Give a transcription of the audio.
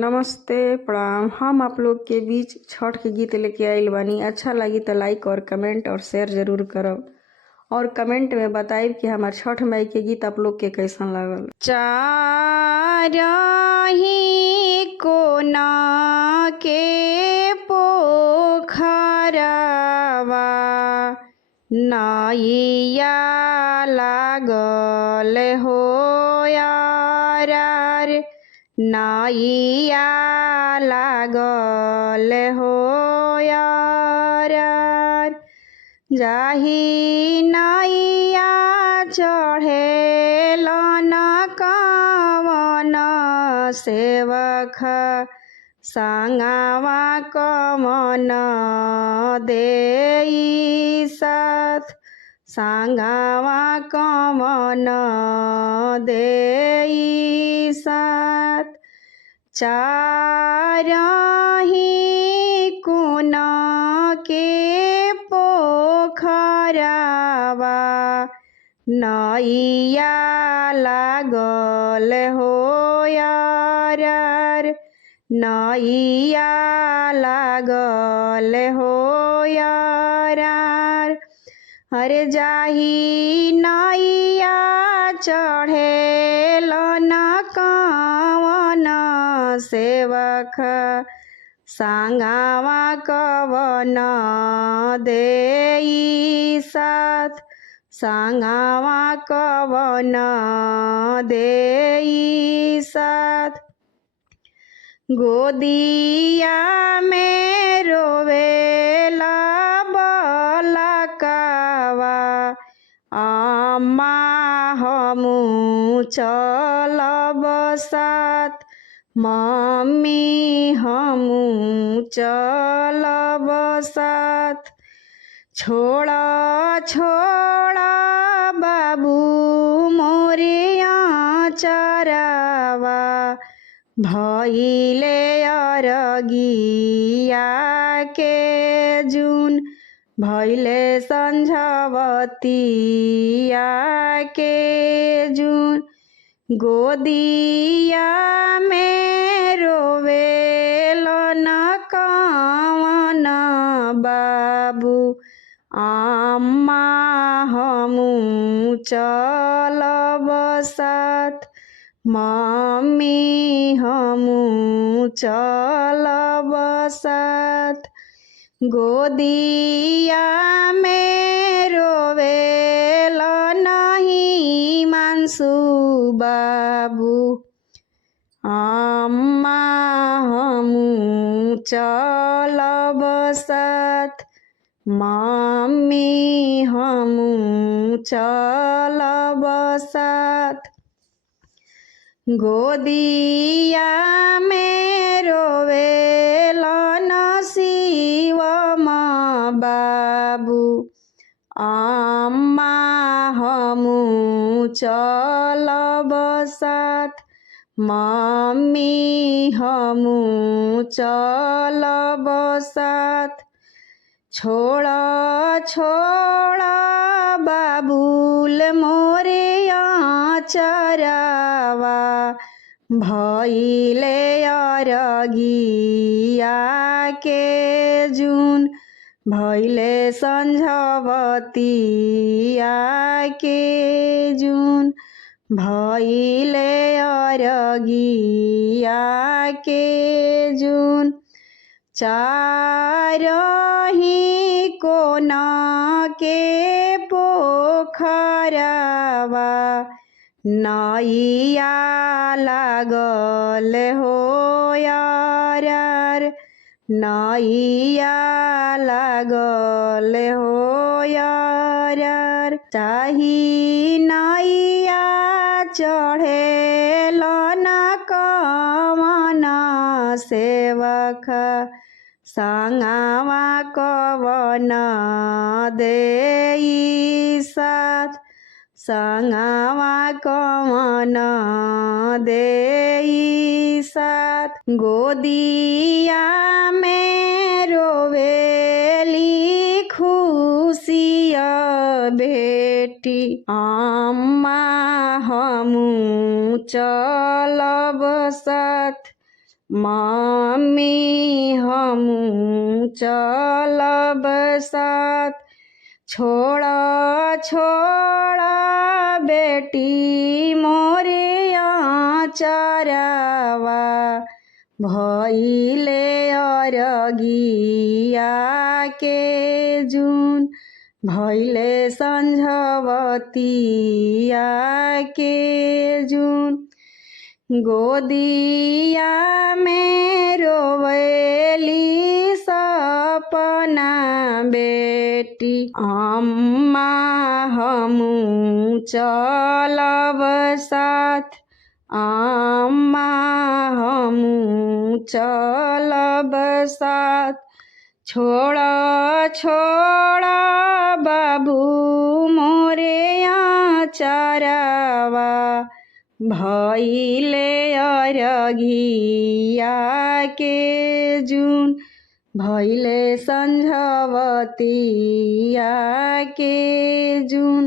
नमस्ते प्रणाम। हम आप लोग के बीच छठ के गीत लेके आइल बानी। अच्छा लगी तो लाइक और कमेंट और शेयर जरूर करब और कमेंट में बताइब कि हमार छठ माई के गीत आप लोग के कैसन लागल। चारही कोना के पोखरवा नैया लागल हो यार, नैया लागल हो यार। जाही नैया चढ़ेलन कवन सेवक संगवा कमन देई साथ, संगवा कमन देई साथ। चारही कोना के पोखरवा नैया लागल हो यार, नैया लागल हो यार। अरे जाही नैया चढ़ेलन कवन सेवक संगवा कवन देई साथ, संगवा कवन देई साथ। गोदिया में रोवेला बलकवा अम्मा हमू चलब साथ, मम्मी हमू चलब साथ। छोड़ा छोड़ा बाबू मोरिया चरावा भइले अरगिया के जून, भइले संझवतिया के जून। गोदिया में रोवेलन कवन बाबू अम्मा हमू चलब साथ, मम्मी हमू चलब साथ। गोदिया में रोवेलन हिमांशु बाबू अम्मा हमू चलब साथ, मम्मी हमू चलब साथ। गोदिया में रोवेलन शिवम बाबू अम्मा हमू चलब साथ, मम्मी हमू चलब साथ। छोड़ा छोड़ा बाबूल मोरे चरावा भइले अरगिया के जून, भइले संझवतिया के जून, भइले अरगिया के जून। चारही कोना के पोखरवा नैया लागल हो यार, नैया लागल हो यार। चाही नैया चढ़ेलन कवन सेवक संगवा कवन देई साथ, संगवा कवन देई साथ। गोदिया में रोवेली खुशिया बेटी अम्मा हमू चलब साथ, मम्मी हमू चलब साथ, छोड़ा छोड़ा बेटी मोरे आचरवा, भइले अरगिया के जून, भइले संझवतिया के जून। गोदिया में रोवेली सपना बेटी, अम्मा हमू चलब साथ, अम्मा हमू चलब साथ, छोड़ा छोड़ा बाबू मोरे आचरवा, भइले अरगिया के जून, भइले संझवतिया के जून।